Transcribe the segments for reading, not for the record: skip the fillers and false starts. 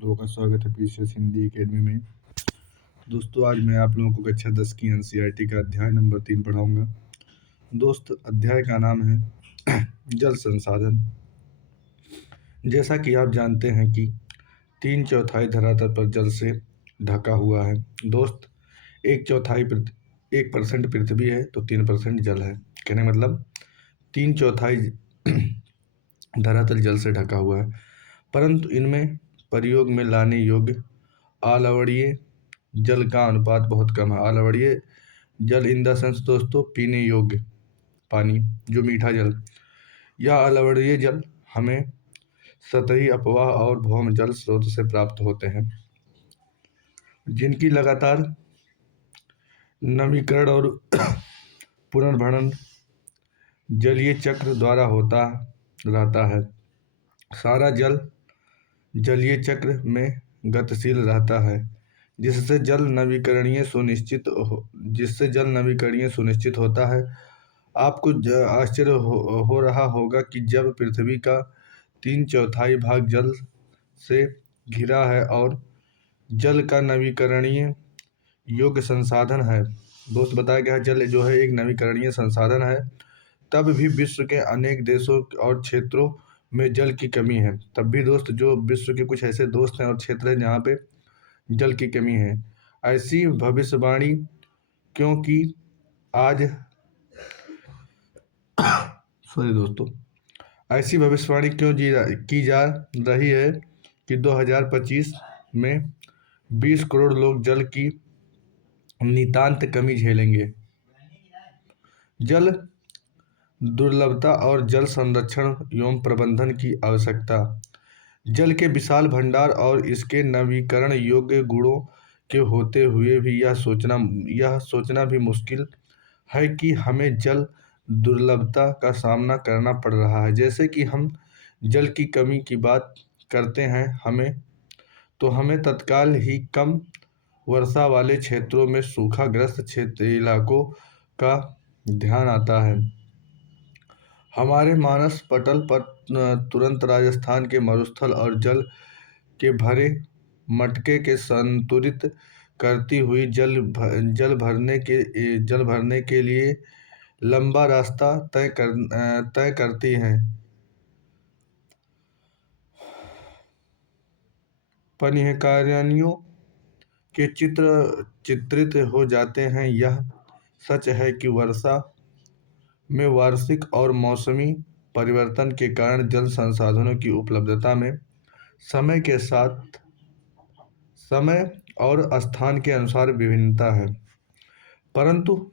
आप लोगों का स्वागत है पीसीएस हिंदी एकेडमी में। दोस्तों, आज मैं आप लोगों को कक्षा 10 की एनसीईआरटी का अध्याय नंबर 3 पढ़ाऊंगा। दोस्त, अध्याय का नाम है जल संसाधन। जैसा कि आप जानते हैं कि 3/4 धरातल पर जल से ढका हुआ है। दोस्त, 1% पृथ्वी है तो 3% जल है। कहने का मतलब 3/4 धरातल जल से ढका हुआ है, परंतु इनमें प्रयोग में लाने योग्य अलवणीय जल का अनुपात बहुत कम है। अलवणीय जल इन द सेंस दोस्तों, पीने योग्य पानी, जो मीठा जल। यह अलवणीय जल हमें सतही अपवाह और भौम जल स्रोत से प्राप्त होते हैं, जिनकी लगातार नवीकरण और पुनर्भरण जलीय चक्र द्वारा होता रहता है। सारा जल जलीय चक्र में गतिशील रहता है, जिससे जल नवीकरणीय सुनिश्चित होता है। आपको आश्चर्य हो रहा होगा कि जब पृथ्वी का 3/4 भाग जल से घिरा है और जल का नवीकरणीय योग्य संसाधन है। दोस्त, बताया गया है जल जो है एक नवीकरणीय संसाधन है, तब भी विश्व के अनेक देशों और क्षेत्रों में जल की कमी है। तब भी दोस्त, जो विश्व के कुछ ऐसे दोस्त हैं और क्षेत्र हैं जहाँ पे जल की कमी है। ऐसी भविष्यवाणी क्योंकि आज सॉरी दोस्तों, ऐसी भविष्यवाणी क्यों की जा रही है कि 2025 में 20 करोड़ लोग जल की नितांत कमी झेलेंगे। जल दुर्लभता और जल संरक्षण एवं प्रबंधन की आवश्यकता। जल के विशाल भंडार और इसके नवीकरण योग्य गुणों के होते हुए भी यह सोचना भी मुश्किल है कि हमें जल दुर्लभता का सामना करना पड़ रहा है। जैसे कि हम जल की कमी की बात करते हैं, हमें तत्काल ही कम वर्षा वाले क्षेत्रों में सूखाग्रस्त इलाकों का ध्यान आता है। हमारे मानस पटल पर तुरंत राजस्थान के मरुस्थल और जल के भरे मटके के संतुलित करती हुई जल भरने के लिए लंबा रास्ता तय करती हैं। पनिहकारियों के चित्रित हो जाते हैं। यह सच है कि वर्षा में वार्षिक और मौसमी परिवर्तन के कारण जल संसाधनों की उपलब्धता में समय के साथ समय और स्थान के अनुसार विभिन्नता है, परंतु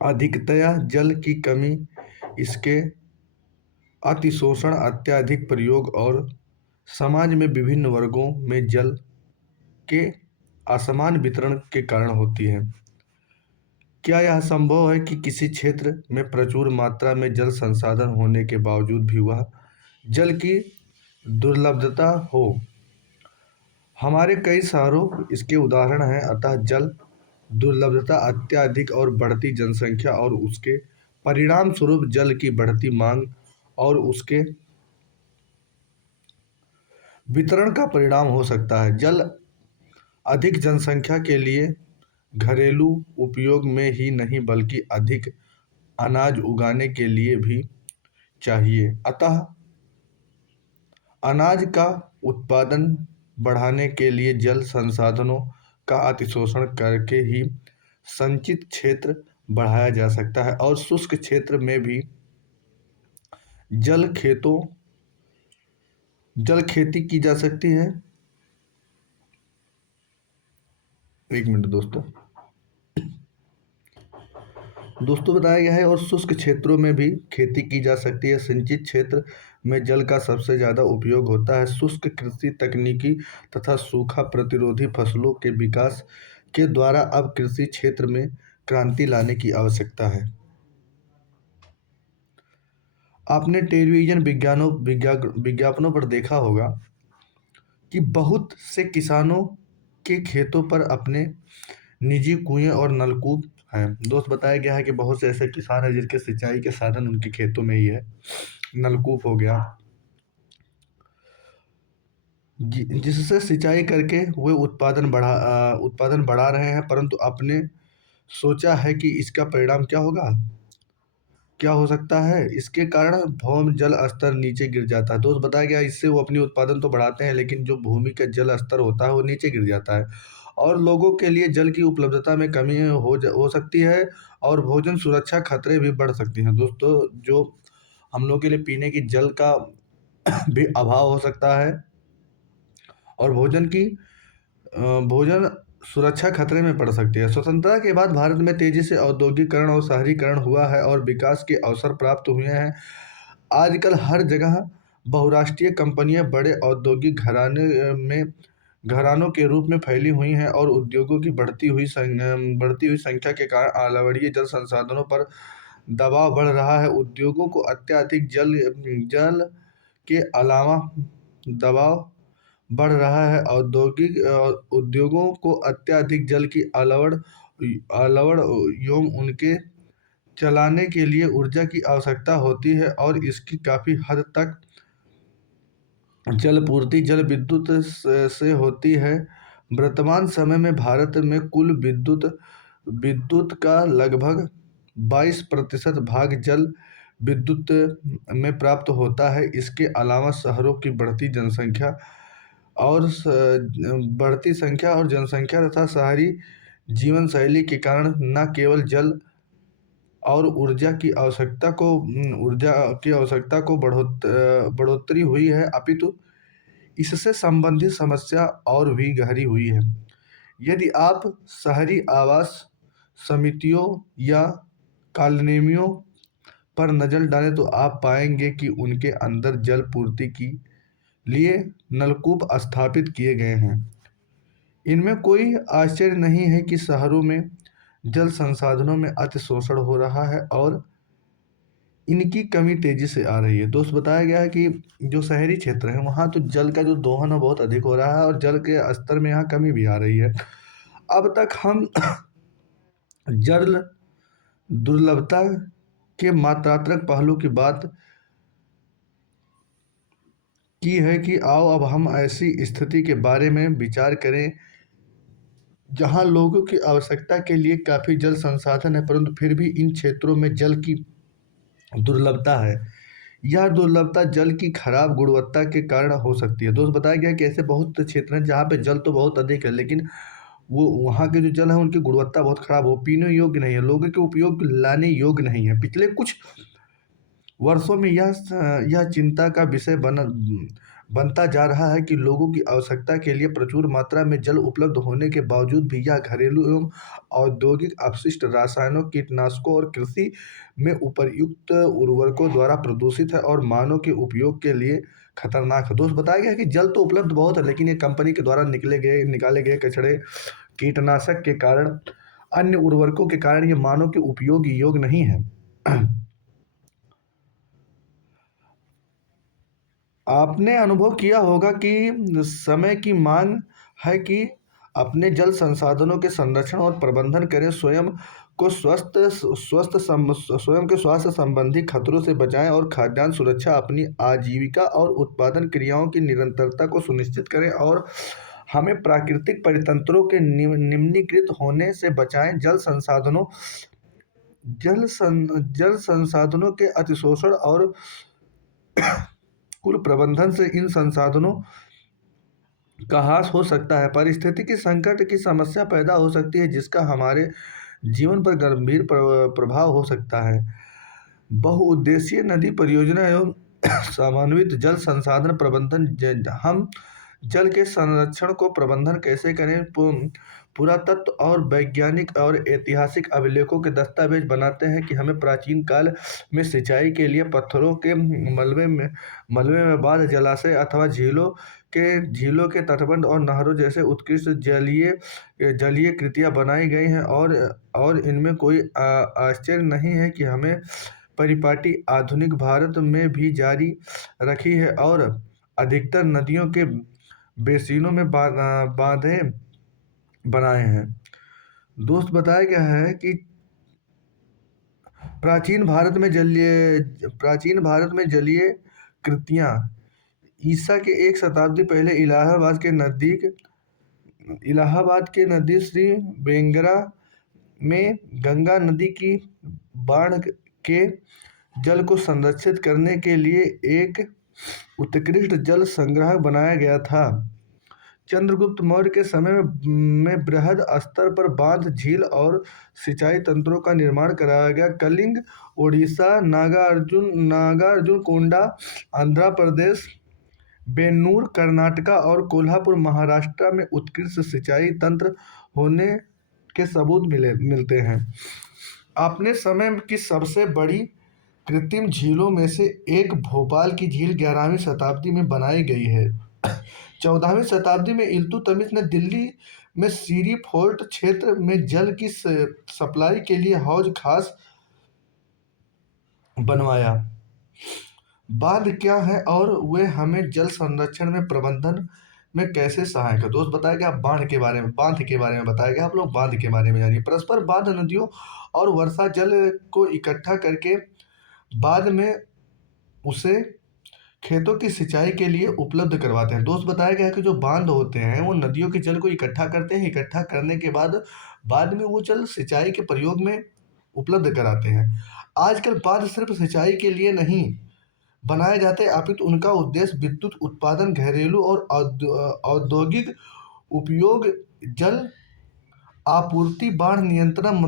अधिकतया जल की कमी, इसके अतिशोषण, अत्यधिक प्रयोग और समाज में विभिन्न वर्गों में जल के असमान वितरण के कारण होती है। क्या यह संभव है कि किसी क्षेत्र में प्रचुर मात्रा में जल संसाधन होने के बावजूद भी वह जल की दुर्लभता हो? हमारे कई शहरों इसके उदाहरण हैं। अतः जल दुर्लभता अत्यधिक और बढ़ती जनसंख्या और उसके परिणाम स्वरूप जल की बढ़ती मांग और उसके वितरण का परिणाम हो सकता है। जल अधिक जनसंख्या के लिए घरेलू उपयोग में ही नहीं बल्कि अधिक अनाज उगाने के लिए भी चाहिए। अतः अनाज का उत्पादन बढ़ाने के लिए जल संसाधनों का अतिशोषण करके ही संचित क्षेत्र बढ़ाया जा सकता है और शुष्क क्षेत्र में भी जल खेती की जा सकती है। एक मिनट दोस्तों बताया गया है और शुष्क क्षेत्रों में भी खेती की जा सकती है। सिंचित क्षेत्र में जल का सबसे ज़्यादा उपयोग होता है। शुष्क कृषि तकनीकी तथा सूखा प्रतिरोधी फसलों के विकास के द्वारा अब कृषि क्षेत्र में क्रांति लाने की आवश्यकता है। आपने टेलीविजन विज्ञापनों पर देखा होगा कि बहुत से किसानों के खेतों पर अपने निजी कुएं और नलकूप हैं। दोस्त, बताया गया है कि बहुत से ऐसे किसान हैं जिनके सिंचाई के साधन उनके खेतों में ही है। नलकूप हो गया, जिससे सिंचाई करके वे उत्पादन बढ़ा रहे हैं, परंतु आपने सोचा है कि इसका परिणाम क्या होगा? क्या हो सकता है? इसके कारण भौम जल स्तर नीचे गिर जाता है। दोस्त बताया गया, इससे वो अपनी उत्पादन तो बढ़ाते हैं, लेकिन जो भूमि का जल स्तर होता है वो नीचे गिर जाता है और लोगों के लिए जल की उपलब्धता में कमी हो सकती है और भोजन सुरक्षा खतरे भी बढ़ सकती हैं। दोस्तों, जो हम लोग के लिए पीने की जल का भी अभाव हो सकता है और भोजन सुरक्षा खतरे में पड़ सकती है। स्वतंत्रता के बाद भारत में तेजी से औद्योगिकरण और शहरीकरण हुआ है और विकास के अवसर प्राप्त हुए हैं। आजकल हर जगह बहुराष्ट्रीय कंपनियां बड़े औद्योगिक घरानों के रूप में फैली हुई हैं और उद्योगों की बढ़ती हुई संख्या के कारण पर्यावरणीय जल संसाधनों पर दबाव बढ़ रहा है। उद्योगों को अत्यधिक जल जल के अलावा दबाव बढ़ रहा है। उद्योगों को अत्यधिक जल की अलवड़ अलवड़ एवं उनके चलाने के लिए ऊर्जा की आवश्यकता होती है और इसकी काफ़ी हद तक जल पूर्ति जल विद्युत से होती है। वर्तमान समय में भारत में कुल विद्युत विद्युत का लगभग 22% भाग जल विद्युत में प्राप्त होता है। इसके अलावा शहरों की बढ़ती संख्या और जनसंख्या तथा शहरी जीवन शैली के कारण न केवल जल और ऊर्जा की आवश्यकता को बढ़ोतरी हुई है, अपितु इससे संबंधित समस्या और भी गहरी हुई है। यदि आप शहरी आवास समितियों या कॉलोनियों पर नज़र डालें तो आप पाएंगे कि उनके अंदर जल पूर्ति के लिए नलकूप स्थापित किए गए हैं। इनमें कोई आश्चर्य नहीं है कि शहरों में जल संसाधनों में अतिशोषण हो रहा है और इनकी कमी तेजी से आ रही है। दोस्त, बताया गया है कि जो शहरी क्षेत्र है वहाँ तो जल का जो दोहन है बहुत अधिक हो रहा है और जल के स्तर में यहाँ कमी भी आ रही है। अब तक हम जल दुर्लभता के मात्रात्मक पहलू की बात की है कि आओ अब हम ऐसी स्थिति के बारे में विचार करें जहां लोगों की आवश्यकता के लिए काफ़ी जल संसाधन है, परंतु फिर भी इन क्षेत्रों में जल की दुर्लभता है। यह दुर्लभता जल की खराब गुणवत्ता के कारण हो सकती है। दोस्त, बताया गया कि ऐसे बहुत क्षेत्र हैं जहाँ पे जल तो बहुत अधिक है, लेकिन वो वहाँ के जो जल है उनकी गुणवत्ता बहुत खराब हो, पीने योग्य नहीं है, लोगों के उपयोग लाने योग्य नहीं है। पिछले कुछ वर्षों में यह चिंता का विषय बनता जा रहा है कि लोगों की आवश्यकता के लिए प्रचुर मात्रा में जल उपलब्ध होने के बावजूद भी यह घरेलू एवं औद्योगिक अपशिष्ट रसायनों, कीटनाशकों और कृषि में उपर्युक्त उर्वरकों द्वारा प्रदूषित है और मानव के उपयोग के लिए खतरनाक है। दोस्त, बताया गया कि जल तो उपलब्ध बहुत है, लेकिन ये कंपनी के द्वारा निकाले गए कचरे, कीटनाशक के कारण, अन्य उर्वरकों के कारण ये मानव के उपयोग योग्य नहीं है। आपने अनुभव किया होगा कि समय की मांग है कि अपने जल संसाधनों के संरक्षण और प्रबंधन करें, स्वयं के स्वास्थ्य संबंधी खतरों से बचाएं और खाद्यान्न सुरक्षा, अपनी आजीविका और उत्पादन क्रियाओं की निरंतरता को सुनिश्चित करें और हमें प्राकृतिक परितंत्रों के निम्नीकृत होने से बचाएं। जल संसाधनों के अतिशोषण और कुल प्रबंधन से इन संसाधनों का ह्रास हो सकता है। पारिस्थितिकी संकट की समस्या पैदा हो सकती है जिसका हमारे जीवन पर गंभीर प्रभाव हो सकता है। बहुउद्देशीय नदी परियोजना एवं समन्वित जल संसाधन प्रबंधन। हम जल के संरक्षण को प्रबंधन कैसे करें? पुरातत्व और वैज्ञानिक और ऐतिहासिक अभिलेखों के दस्तावेज बनाते हैं कि हमें प्राचीन काल में सिंचाई के लिए पत्थरों के मलबे में बांध, जलाशय अथवा झीलों के तटबंध और नहरों जैसे उत्कृष्ट जलीय कृतियां बनाई गई हैं और इनमें कोई आश्चर्य नहीं है कि हमें परिपाटी आधुनिक भारत में भी जारी रखी है और अधिकतर नदियों के बेसिनों में बांधे बनाए हैं। दोस्त, बताया गया है कि प्राचीन भारत में जलीय कृतियां ईसा के एक शताब्दी पहले इलाहाबाद के नज़दीक श्री बेंगरा में गंगा नदी की बाढ़ के जल को संरक्षित करने के लिए एक उत्कृष्ट जल संग्रह बनाया गया था। चंद्रगुप्त मौर्य के समय में बृहद स्तर पर बांध, झील और सिंचाई तंत्रों का निर्माण कराया गया। कलिंग, ओडिशा, नागार्जुन कोंडा, आंध्र प्रदेश, बेन्नूर कर्नाटका और कोल्हापुर महाराष्ट्र में उत्कृष्ट सिंचाई तंत्र होने के सबूत मिलते हैं। अपने समय की सबसे बड़ी कृत्रिम झीलों में से एक भोपाल की झील 11वीं शताब्दी में बनाई गई है। 14वीं शताब्दी में इल्तुतमिश ने दिल्ली में सीरी फोर्ट क्षेत्र में जल की सप्लाई के लिए हौज खास बनवाया। बांध क्या है और वे हमें जल संरक्षण में प्रबंधन में कैसे सहायक है? दोस्त बताया गया बांध के बारे में बताया गया। आप लोग बांध के बारे में जानिए। परस्पर बांध नदियों और वर्षा जल को इकट्ठा करके बाद में उसे खेतों की सिंचाई के लिए उपलब्ध करवाते हैं। दोस्त बताया गया है कि जो बांध होते हैं वो नदियों के जल को इकट्ठा करते हैं। इकट्ठा करने के बाद में वो जल सिंचाई के प्रयोग में उपलब्ध कराते हैं। आजकल बांध सिर्फ सिंचाई के लिए नहीं बनाए जाते, अपितु उनका उद्देश्य विद्युत उत्पादन, घरेलू और औद्योगिक उपयोग, जल आपूर्ति, बाढ़ नियंत्रण,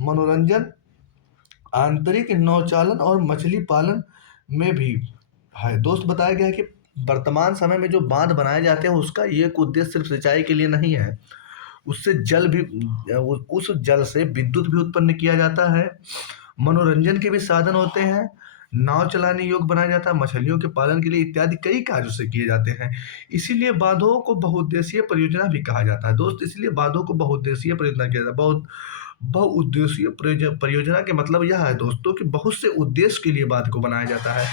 मनोरंजन, आंतरिक नौचालन और मछली पालन में भी है। दोस्त बताया गया है कि वर्तमान समय में जो बांध बनाए जाते हैं उसका ये एक उद्देश्य सिर्फ सिंचाई के लिए नहीं है, उससे जल भी उस जल से विद्युत भी उत्पन्न किया जाता है, मनोरंजन के भी साधन होते हैं, नाव चलाने योग्य बनाया जाता है, मछलियों के पालन के लिए इत्यादि कई कार्यों से किए जाते हैं। इसीलिए बांधों को बहुउद्देशीय परियोजना भी कहा जाता है। दोस्त इसलिए बांधों को बहुउद्देशीय परियोजना किया जाता है। बहुउद्देशीय परियोजना के मतलब यह है दोस्तों कि बहुत से उद्देश्य के लिए बांध को बनाया जाता है,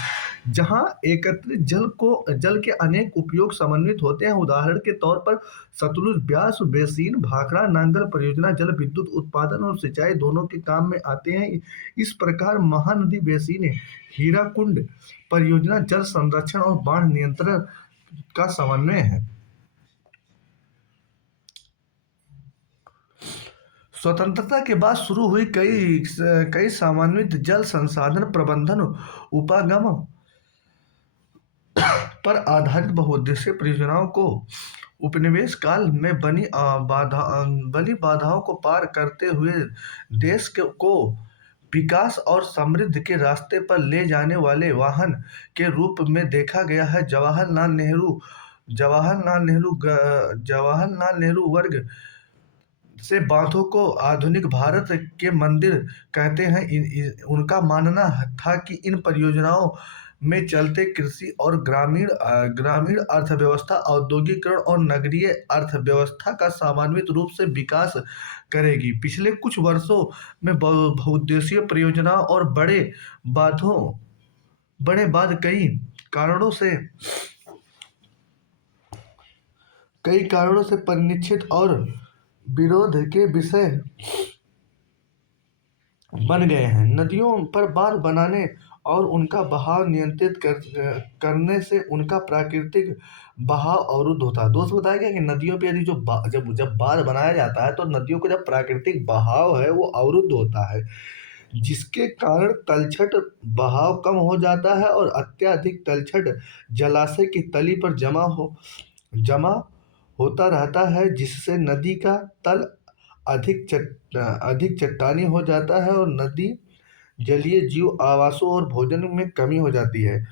जहां एकत्रित जल के अनेक उपयोग समन्वित होते हैं। उदाहरण के तौर पर सतलुज, ब्यास, बेसिन, भाखड़ा, नांगल परियोजना जल विद्युत उत्पादन और सिंचाई दोनों के काम में आते हैं। इस प्रकार महानदी बेसिन, हीराकुंड परियोजना जल संरक्षण और बाढ़ नियंत्रण का समन्वय है। स्वतंत्रता के बाद शुरू हुई कई समन्वित जल संसाधन प्रबंधन उपागम पर आधारित बहुउद्देशीय परियोजनाओं को उपनिवेश काल में बनी बाधाओं को पार करते हुए देश को विकास और समृद्धि के रास्ते पर ले जाने वाले वाहन के रूप में देखा गया है। जवाहरलाल नेहरू वर्ग से बांधों को आधुनिक भारत के मंदिर कहते हैं। उनका मानना था कि इन परियोजनाओं में चलते कृषि और ग्रामीण अर्थव्यवस्था, औद्योगिकरण और नगरीय अर्थव्यवस्था का समन्वित रूप से विकास करेगी। पिछले कुछ वर्षों में बहुउद्देशीय परियोजनाओं और बड़े बांध कई कारणों से परिचित और विरोध के विषय बन गए हैं। नदियों पर बांध बनाने और उनका बहाव नियंत्रित करने से उनका प्राकृतिक बहाव अवरुद्ध होता है। दोस्त बताया गया कि नदियों पे यदि जब बांध बनाया जाता है तो नदियों का जब प्राकृतिक बहाव है वो अवरुद्ध होता है, जिसके कारण तलछट बहाव कम हो जाता है और अत्यधिक तलछट जलाशय की तली पर जमा होता रहता है, जिससे नदी का तल अधिक चट्टानी हो जाता है और नदी जलीय जीव आवासों और भोजन में कमी हो जाती है।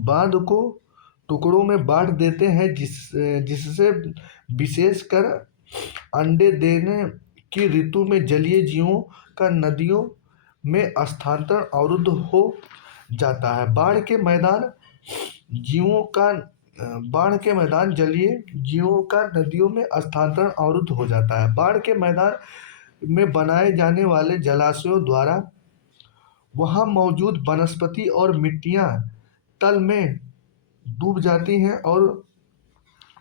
बांध को टुकड़ों में बांट देते हैं, जिससे विशेषकर अंडे देने की ऋतु में जलीय जीवों का नदियों में स्थानांतरण अवरुद्ध हो जाता है। बाढ़ के मैदान जलीय जीवों का नदियों में स्थानांतरण अवरुद्ध हो जाता है। बाढ़ के मैदान में बनाए जाने वाले जलाशयों द्वारा वहां मौजूद वनस्पति और मिट्टियां तल में डूब जाती हैं और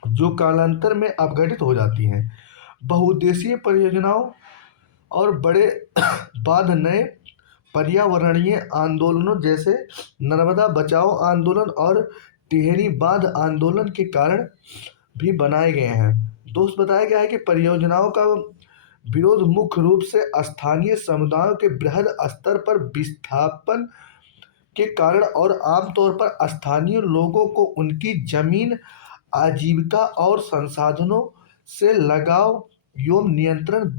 जो कालांतर में अपघटित हो जाती हैं। बहुउद्देशीय परियोजनाओं और बड़े बांध नए पर्यावरणीय आंदोलनों जैसे नर्मदा बचाओ आंदोलन और टिहरी बांध आंदोलन के कारण भी बनाए गए हैं। दोस्त, बताया गया है कि परियोजनाओं का विरोध मुख्य रूप से स्थानीय समुदायों के बृहद स्तर पर विस्थापन के कारण और आमतौर पर स्थानीय लोगों को उनकी जमीन, आजीविका और संसाधनों से लगाव एवं नियंत्रण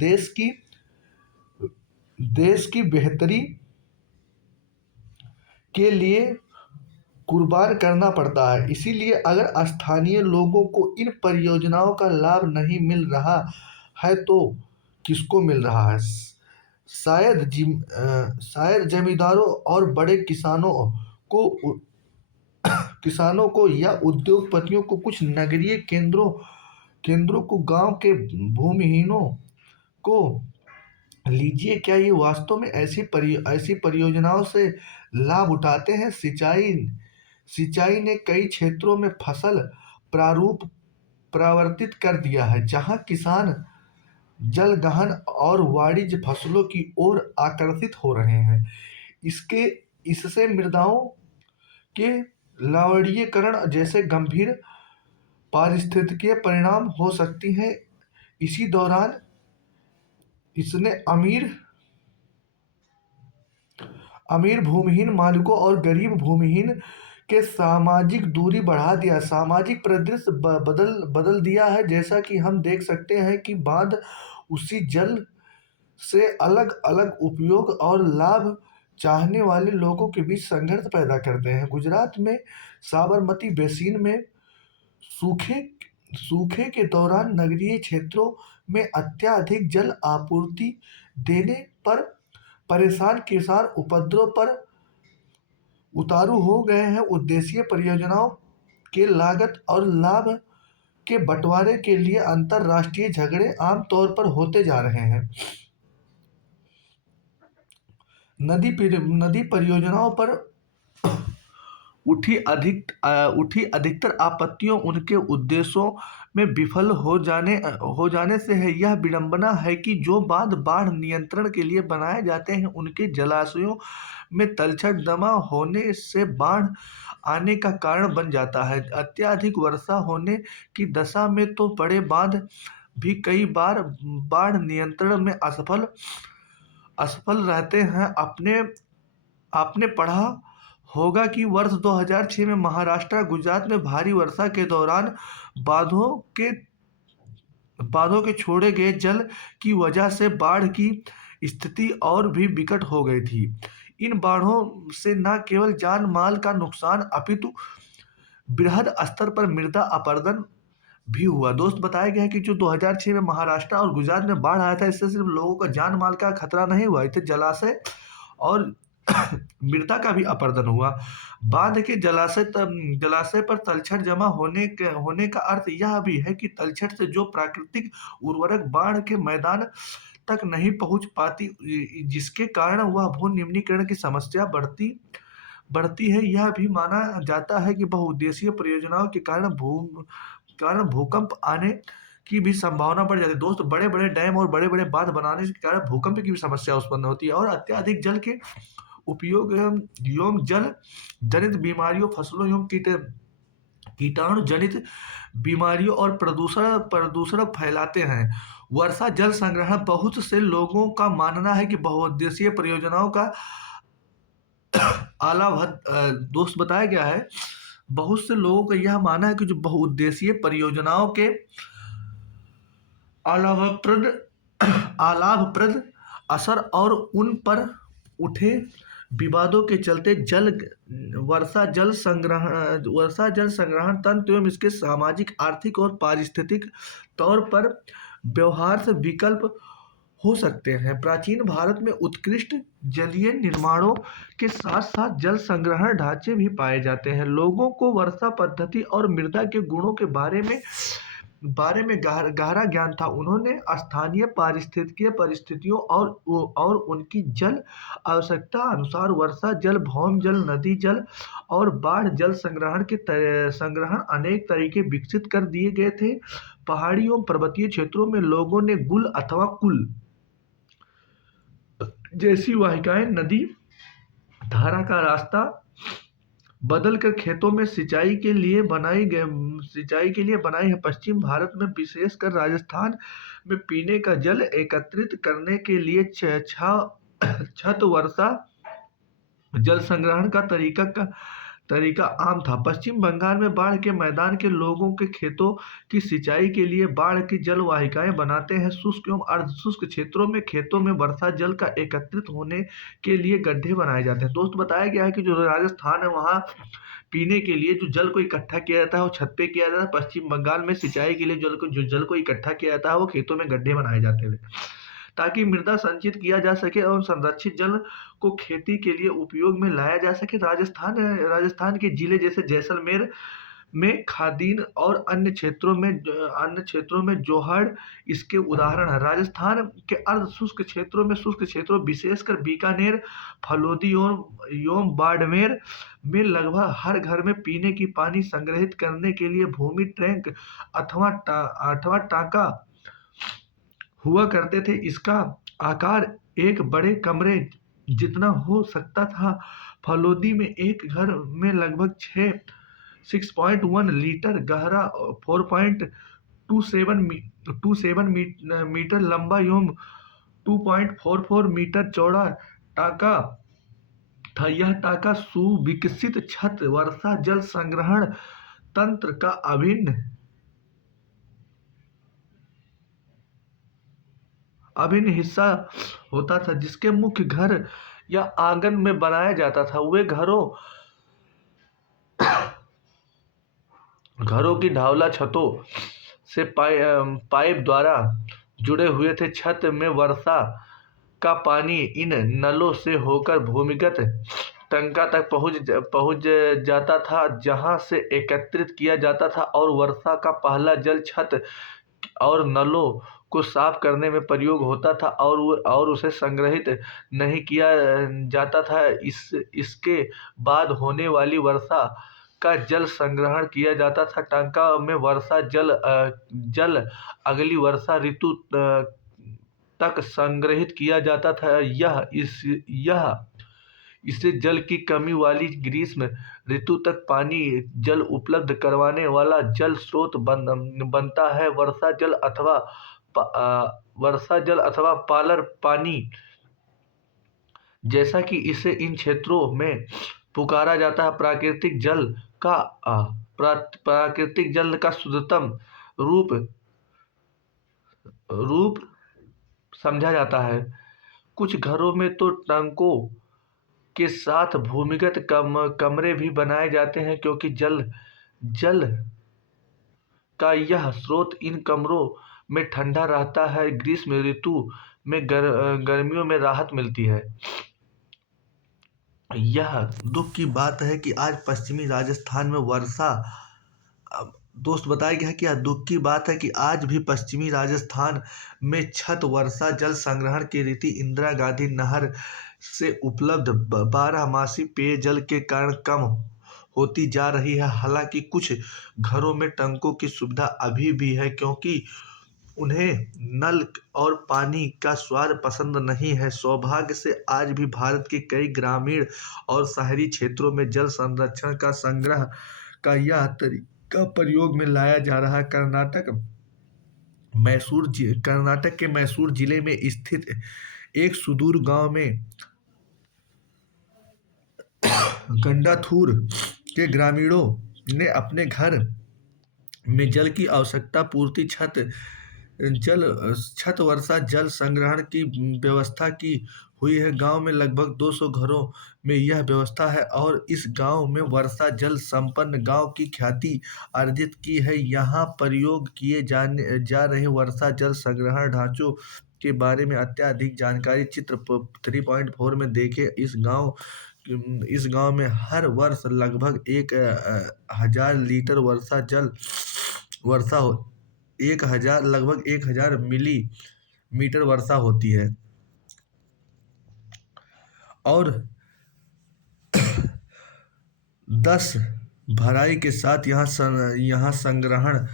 देश की बेहतरी के लिए कुर्बान करना पड़ता है। इसीलिए अगर स्थानीय लोगों को इन परियोजनाओं का लाभ नहीं मिल रहा है तो किसको मिल रहा है? शायद जमींदारों और बड़े को किसानों को या उद्योगपतियों को, कुछ नगरीय केंद्रों को, गांव के भूमिहीनों को। लीजिए, क्या ये वास्तव में ऐसी परियोजनाओं से लाभ उठाते हैं? सिंचाई ने कई क्षेत्रों में फसल प्रारूप परिवर्तित कर दिया है, जहां किसान जलगहन और वाणिज्य फसलों की ओर आकर्षित हो रहे हैं। इससे मृदाओं के लवणीकरण जैसे गंभीर पारिस्थितिकीय परिणाम हो सकती हैं। इसी दौरान इसने अमीर भूमिहीन मालिकों और गरीब भूमिहीन के सामाजिक दूरी बढ़ा दिया, सामाजिक परिदृश्य बदल दिया है। जैसा कि हम देख सकते हैं कि बांध उसी जल से अलग अलग उपयोग और लाभ चाहने वाले लोगों के बीच संघर्ष पैदा करते हैं। गुजरात में साबरमती बेसिन में सूखे सूखे के दौरान नगरीय क्षेत्रों में अत्यधिक जल आपूर्ति देने पर परेशान किसान उपद्रव पर उतारू हो गए हैं। उद्देश्य परियोजनाओं के लागत और लाभ के बंटवारे के लिए अंतरराष्ट्रीय झगड़े आमतौर पर होते जा रहे हैं। नदी परियोजनाओं पर उठी अधिकतर आपत्तियों उनके उद्देश्यों में विफल हो जाने से है। यह विडंबना है कि जो बांध बाढ़ नियंत्रण के लिए बनाए जाते हैं, उनके जलाशयों में तलछट जमा होने से बाढ़ आने का कारण बन जाता है। अत्यधिक वर्षा होने की दशा में तो बड़े बांध भी कई बार बाढ़ नियंत्रण में असफल रहते हैं। आपने पढ़ा होगा कि वर्ष 2006 में महाराष्ट्र, गुजरात में भारी वर्षा के दौरान बांधों के छोड़े गए जल की वजह से बाढ़ की स्थिति और भी विकट हो गई थी। इन बाढ़ों से न केवल जान माल का नुकसान अपितु बृहद स्तर पर मृदा अपरदन भी हुआ। दोस्त, बताया गया है कि जो 2006 में महाराष्ट्र और गुजरात में बाढ़ आया था, इससे सिर्फ लोगों का जान माल का खतरा नहीं हुआ, इससे जलाशय और मृदा का भी अपरदन हुआ। बांध के जलाशय पर तलछट जमा होने का अर्थ यह भी है कि तलछट से जो प्राकृतिक उर्वरक बाढ़ के मैदान तक नहीं पहुंच पाती, जिसके कारण वह भू निम्नीकरण की समस्या बढ़ती है। यह भी माना जाता है कि बहुउद्देशीय परियोजनाओं के कारण भूकंप आने की भी संभावना बढ़ जाती है। दोस्त, बड़े बड़े डैम और बड़े बड़े बांध बनाने के कारण भूकंप की भी समस्या उत्पन्न होती है और अत्यधिक जल के उपयोग एवं जल जनित बीमारियों, फसलों एवं कीटाणु जनित बीमारियों और प्रदूषण फैलाते हैं। वर्षा जल संग्रहण, बहुत से लोगों का मानना है कि बहुउद्देशीय परियोजनाओं का दोस्त, बताया गया है, बहुत से लोगों का यह मानना है कि जो बहुउद्देशीय परियोजनाओं के अलाभप्रद असर और उन पर उठे विवादों के चलते वर्षा जल संग्रहण तंत्र एवं इसके सामाजिक, आर्थिक और पारिस्थितिक तौर पर व्यवहार से विकल्प हो सकते हैं। प्राचीन भारत में उत्कृष्ट जलीय निर्माणों के साथ साथ जल संग्रहण ढांचे भी पाए जाते हैं। लोगों को वर्षा पद्धति और मृदा के गुणों के बारे में गहरा ज्ञान था। उन्होंने स्थानीय पारिस्थितिकीय परिस्थितियों और उनकी जल आवश्यकता अनुसार वर्षा जल, भौम जल, नदी जल और बाढ़ जल संग्रहण अनेक तरीके विकसित कर दिए गए थे। पहाड़ी एवं पर्वतीय क्षेत्रों में लोगों ने गुल अथवा कुल जैसी वाहिकाएं नदी धारा का रास्ता बदलकर खेतों में सिंचाई के लिए बनाई है। पश्चिम भारत में विशेषकर राजस्थान में पीने का जल एकत्रित करने के लिए छत वर्षा जल संग्रहण का तरीका आम था। पश्चिम बंगाल में बाढ़ के मैदान के लोगों के खेतों की सिंचाई के लिए बाढ़ की जल वाहिकाएं बनाते हैं। शुष्क एवं अर्ध शुष्क क्षेत्रों में खेतों में वर्षा जल का एकत्रित होने के लिए गड्ढे बनाए जाते हैं। दोस्त बताया गया है कि जो राजस्थान है वहाँ पीने के लिए जो जल को इकट्ठा किया जाता है वो छत पे किया जाता है। पश्चिम बंगाल में सिंचाई के लिए जल को इकट्ठा किया जाता है वो खेतों में गड्ढे बनाए जाते हैं ताकि मृदा संचित किया जा सके और संरक्षित जल को खेती के लिए उपयोग में लाया जा सके। राजस्थान के जिले जैसे जैसलमेर में खादीन और अन्य क्षेत्रों में जोहड़ इसके उदाहरण है। राजस्थान के अर्ध शुष्क क्षेत्रों विशेषकर बीकानेर, फलोदी एवं बाड़मेर में लगभग हर घर में पीने की पानी संग्रहित करने के लिए भूमि टैंक अथवा टांका हुआ करते थे। इसका आकार एक बड़े कमरे जितना हो सकता था। फलोदी में एक घर में लगभग 6.1 लीटर गहरा 4.27 मीटर लंबा एवं 2.44 मीटर चौड़ा टांका था। यह टांका सुविकसित छत वर्षा जल संग्रहण तंत्र का अभिन्न हिस्सा होता था, जिसके मुख्य घर या आंगन में बनाया जाता था। वे घरों की ढावला छतों से पाइप द्वारा जुड़े हुए थे। छत में वर्षा का पानी इन नलों से होकर भूमिगत टंका तक पहुंच जाता था, जहां से एकत्रित किया जाता था और वर्षा का पहला जल छत और नलों को साफ करने में प्रयोग होता था और उसे संग्रहित नहीं किया जाता था। इसके बाद होने वाली वर्षा का जल संग्रहण किया जाता था। टांका में वर्षा जल अगली वर्षा ऋतु तक संग्रहित किया जाता था। इसे जल की कमी वाली ग्रीष्म ऋतु तक पानी जल उपलब्ध करवाने वाला जल स्रोत बनता है। वर्षा जल अथवा पालर पानी जैसा कि इसे इन क्षेत्रों में पुकारा जाता है, प्राकृतिक जल का शुद्धतम रूप समझा जाता है। कुछ घरों में तो टैंकों के साथ भूमिगत कमरे भी बनाए जाते हैं, क्योंकि जल का यह स्रोत इन कमरों में ठंडा रहता है। ग्रीष्म ऋतु में गर्मियों में राहत मिलती है। यह दुख की बात है कि आज पश्चिमी राजस्थान में दोस्त बताया गया है कि यह दुख की बात है कि आज भी पश्चिमी राजस्थान में छत वर्षा जल संग्रहण की रीति इंदिरा गांधी नहर से उपलब्ध 12मासी पेयजल के कारण कम होती जा रही है। हालांकि कुछ घरों में टैंकों की सुविधा अभी भी है, क्योंकि उन्हें नल और पानी का स्वाद पसंद नहीं है। सौभाग्य से आज भी भारत के कई ग्रामीण और शहरी क्षेत्रों में जल संरक्षण का संग्रह का यह तरीका प्रयोग में लाया जा रहा है। कर्नाटक के मैसूर जिले में स्थित एक सुदूर गांव में गंडाथूर के ग्रामीणों ने अपने घर में जल की आवश्यकता पूर्ति छत वर्षा जल संग्रहण की व्यवस्था की हुई है। गांव में लगभग 200 घरों में यह व्यवस्था है और इस गांव में वर्षा जल संपन्न गांव की ख्याति अर्जित की है। यहाँ प्रयोग किए जा रहे वर्षा जल संग्रहण ढांचों के बारे में अत्यधिक जानकारी चित्र 3.4 में देखें। इस गांव में हर वर्ष लगभग 1000 लीटर लगभग 1000 मिलीमीटर वर्षा होती है और 10 भराई के साथ यहाँ संग्रहण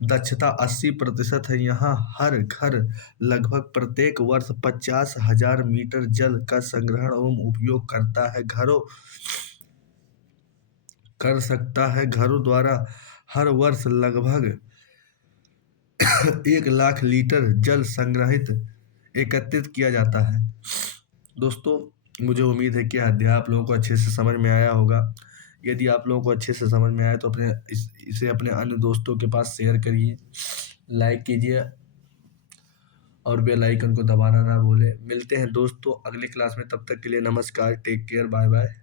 दक्षता 80% है। यहाँ हर घर लगभग प्रत्येक वर्ष 50,000 मीटर जल का संग्रहण एवं उपयोग करता है। घरों द्वारा हर वर्ष लगभग 1 लाख लीटर जल संग्रहित एकत्रित किया जाता है। दोस्तों, मुझे उम्मीद है कि अध्याय आप लोगों को अच्छे से समझ में आया होगा। यदि आप लोगों को अच्छे से समझ में आया तो इसे अपने अन्य दोस्तों के पास शेयर करिए, लाइक कीजिए और बेल आइकन को दबाना ना भूलें। मिलते हैं दोस्तों अगली क्लास में, तब तक के लिए नमस्कार, टेक केयर, बाय बाय।